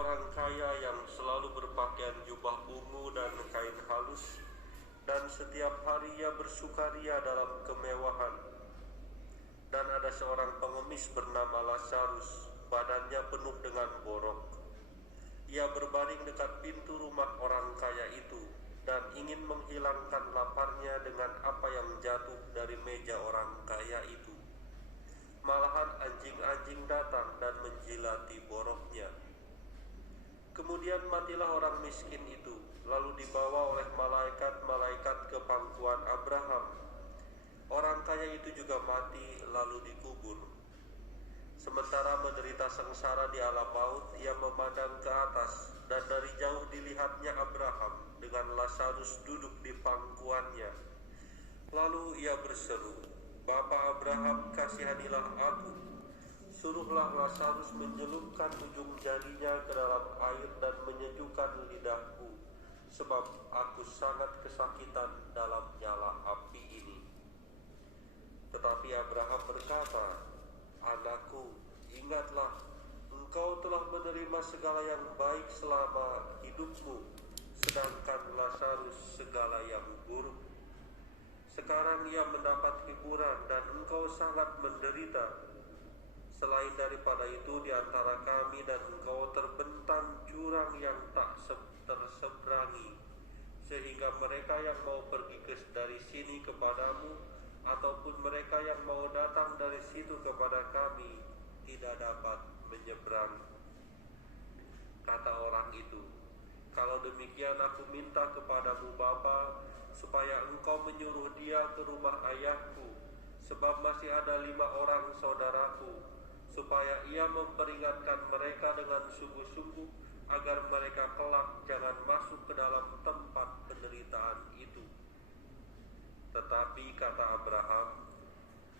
seorang kaya yang selalu berpakaian jubah ungu dan kain halus, dan setiap hari ia bersukaria dalam kemewahan. Dan ada seorang pengemis bernama Lazarus, badannya penuh dengan borok. Ia berbaring dekat pintu rumah orang kaya itu dan ingin menghilangkan laparnya dengan apa yang jatuh dari meja orang kaya itu. Malahan anjing-anjing datang dan menjilati boroknya. Kemudian matilah orang miskin itu, lalu dibawa oleh malaikat-malaikat ke pangkuan Abraham. Orang kaya itu juga mati lalu dikubur. Sementara menderita sengsara di alam maut, ia memandang ke atas, dan dari jauh dilihatnya Abraham dengan Lazarus duduk di pangkuannya. Lalu ia berseru, "Bapa Abraham, kasihanilah aku. Suruhlah Lazarus menjelupkan ujung jarinya ke dalam air dan menyejukkan lidahku, sebab aku sangat kesakitan dalam nyala api ini." Tetapi Abraham berkata, "Anakku, ingatlah, engkau telah menerima segala yang baik selama hidupmu, sedangkan Lazarus segala yang buruk. Sekarang ia mendapat hiburan dan engkau sangat menderita. Selain daripada itu, di antara kami dan engkau terbentang jurang yang tak terseberangi, sehingga mereka yang mau pergi dari sini kepadamu ataupun mereka yang mau datang dari situ kepada kami tidak dapat menyeberang." Kata orang itu, "Kalau demikian aku minta kepadamu Bapa, supaya engkau menyuruh dia ke rumah ayahku, sebab masih ada 5 orang saudaraku, supaya ia memperingatkan mereka dengan sungguh-sungguh, agar mereka kelak jangan masuk ke dalam tempat penderitaan itu." Tetapi kata Abraham,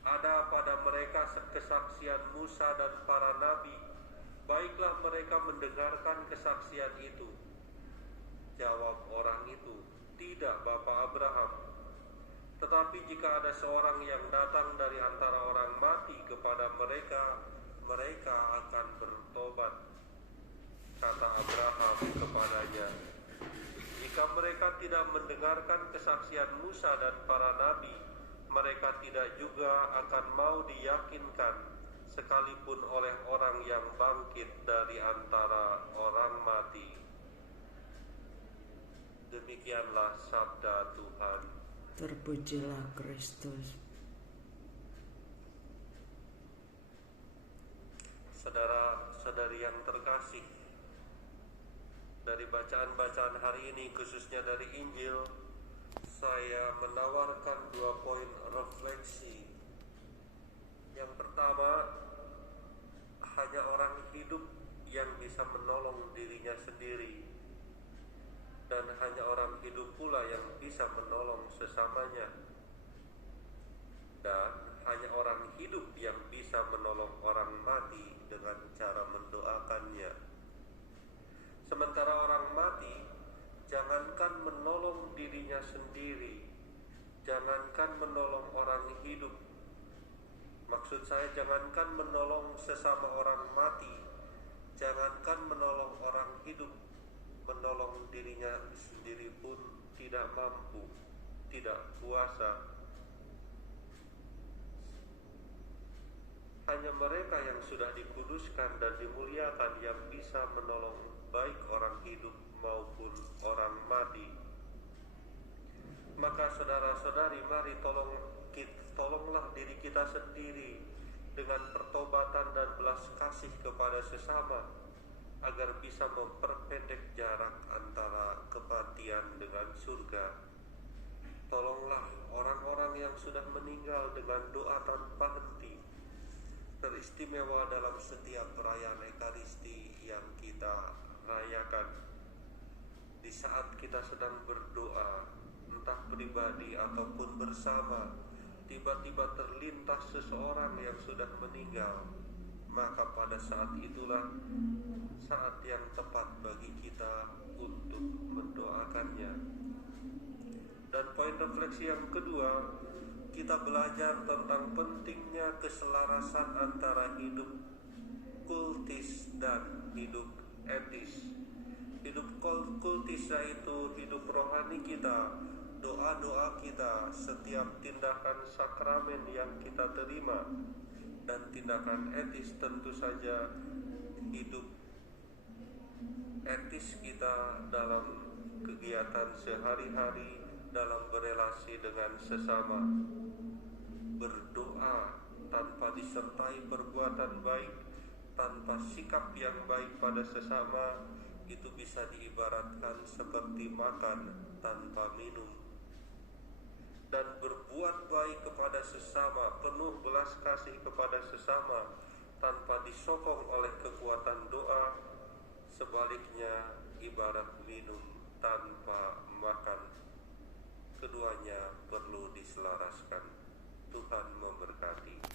"Ada pada mereka kesaksian Musa dan para nabi, baiklah mereka mendengarkan kesaksian itu." Jawab orang itu, "Tidak, Bapa Abraham. Tetapi jika ada seorang yang datang dari antara orang mati kepada mereka, mereka akan bertobat." Kata Abraham kepadanya, "Jika mereka tidak mendengarkan kesaksian Musa dan para nabi, mereka tidak juga akan mau diyakinkan, sekalipun oleh orang yang bangkit dari antara orang mati." Demikianlah sabda Tuhan. Terpujilah Kristus. Saudara-saudari yang terkasih, dari bacaan-bacaan hari ini, khususnya dari Injil, saya menawarkan 2 poin refleksi. Yang pertama, hanya orang hidup yang bisa menolong dirinya sendiri, dan hanya orang hidup pula yang bisa menolong sesamanya. Dan hanya orang hidup yang bisa menolong orang mati dengan cara mendoakannya. Sementara orang mati, jangankan menolong dirinya sendiri, jangankan menolong orang hidup. Maksud saya, jangankan menolong sesama orang mati, jangankan menolong orang hidup, menolong dirinya sendiri pun tidak mampu, tidak kuasa. Hanya mereka yang sudah dikuduskan dan dimuliakan yang bisa menolong baik orang hidup maupun orang mati. Maka saudara-saudari, mari tolonglah diri kita sendiri dengan pertobatan dan belas kasih kepada sesama, agar bisa memperpendek jarak antara kematian dengan surga. Tolonglah orang-orang yang sudah meninggal dengan doa tanpa henti, teristimewa dalam setiap perayaan Ekaristi yang kita rayakan. Di saat kita sedang berdoa, entah pribadi ataupun bersama, tiba-tiba terlintas seseorang yang sudah meninggal, maka pada saat itulah saat yang tepat bagi kita untuk mendoakannya. Dan poin refleksi yang kedua, kita belajar tentang pentingnya keselarasan antara hidup kultis dan hidup etis. Hidup kultus yaitu hidup rohani kita, doa-doa kita, setiap tindakan sakramen yang kita terima, dan tindakan etis tentu saja hidup etis kita dalam kegiatan sehari-hari, dalam berelasi dengan sesama. Berdoa tanpa disertai perbuatan baik, tanpa sikap yang baik pada sesama, itu bisa diibaratkan seperti makan tanpa minum. Dan berbuat baik kepada sesama, penuh belas kasih kepada sesama, tanpa disokong oleh kekuatan doa, sebaliknya ibarat minum tanpa makan. Keduanya perlu diselaraskan. Tuhan memberkati.